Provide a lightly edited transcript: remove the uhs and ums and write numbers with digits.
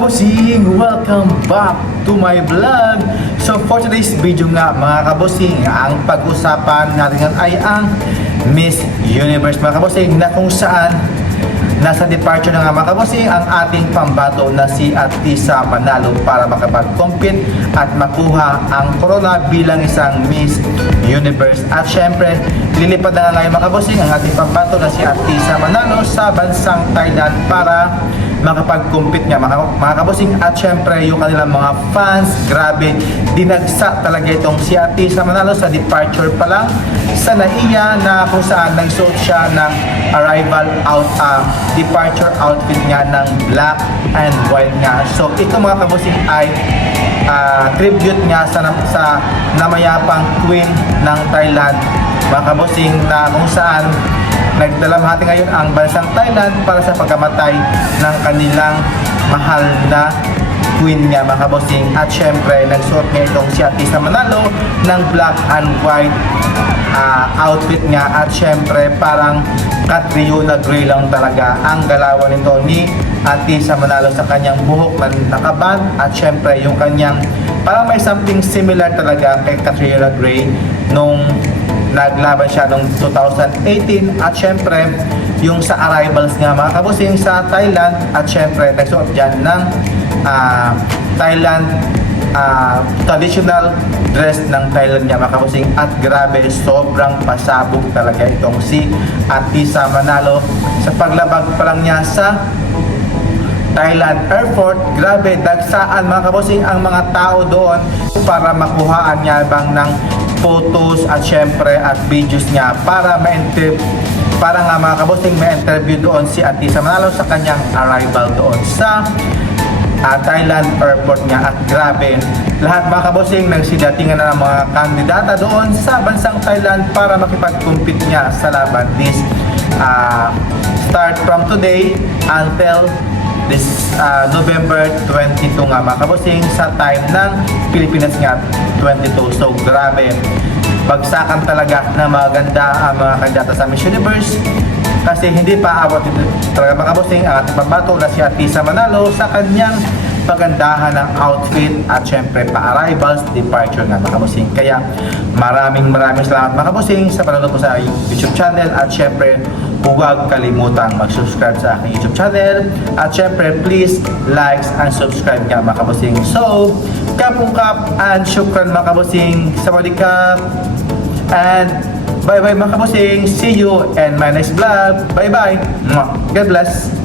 kabusing! Welcome back to my vlog! So for today's video nga mga kabusing, ang pag-usapan natin ngayon ay ang Miss Universe mga kabusing, na kung saan nasa departure na nga mga kabusing ang ating pambato na si Atisa Manalo para makapag-compete at makuha ang corona bilang isang Miss Universe. At syempre, lilipad na nga ngayon mga kabusing ang ating pambato na si Atisa Manalo sa bansang Thailand para makapag-compete nga mga kabusing. At syempre yung kanilang mga fans, grabe, dinagsa talaga itong si Atisa Manalo sa departure pa lang sa NAIA, na kung saan nagsuot siya ng departure outfit nga ng black and white nga. So ito mga kabusing ay tribute nga sa namayapang queen ng Thailand mga kabusing, na kung saan nagdalamhati ngayon ang bansang Thailand para sa pagkamatay ng kanilang mahal na queen niya mga kabusing. At syempre nagsuot nga itong si Atisa Manalo ng black and white outfit nga. At syempre parang Catriona Gray lang talaga ang galawan nito ni Atisa Manalo sa kanyang buhok na nakaband. At syempre yung kanyang parang may something similar talaga kay Catriona Gray nung naglaban siya noong 2018. At syempre yung sa arrivals nga mga kabusing sa Thailand. At syempre nagsuot dyan ng Thailand traditional dress ng Thailand niya mga kabusing. At grabe, sobrang pasabog talaga itong si Atisa Manalo sa paglabag pa lang niya sa Thailand Airport. Grabe, dagsaan mga kabusing ang mga tao doon para makuhaan niya bang ng photos at syempre at videos niya para nga mga kabusing may interview doon si Atisa Manalo sa kanyang arrival doon sa Thailand Airport niya. At grabe, lahat mga kabusing nagsidatingan na ng mga kandidata doon sa bansang Thailand para makipag-compete niya sa laban. This start from today until this November 22 nga mga kabusing sa time ng Pilipinas nga 22. So grabe, bagsakan talaga na maganda ang mga kandidata sa Miss Universe, kasi hindi pa awat talaga mga kabusing ang ating pambato na si Atisa Manalo sa kanyang pagandahan ng outfit at syempre pa-arrivals, departure nga mga kabusing. Kaya maraming salamat mga kabusing sa panonood po sa YouTube channel. At syempre huwag kalimutang mag-subscribe sa aking YouTube channel. At syempre please likes and subscribe nga mga kabusing. So kapungkap and syukran mga kabusing. Sawadikap and bye bye mga kabusing. See you in my next vlog. Bye bye. God bless.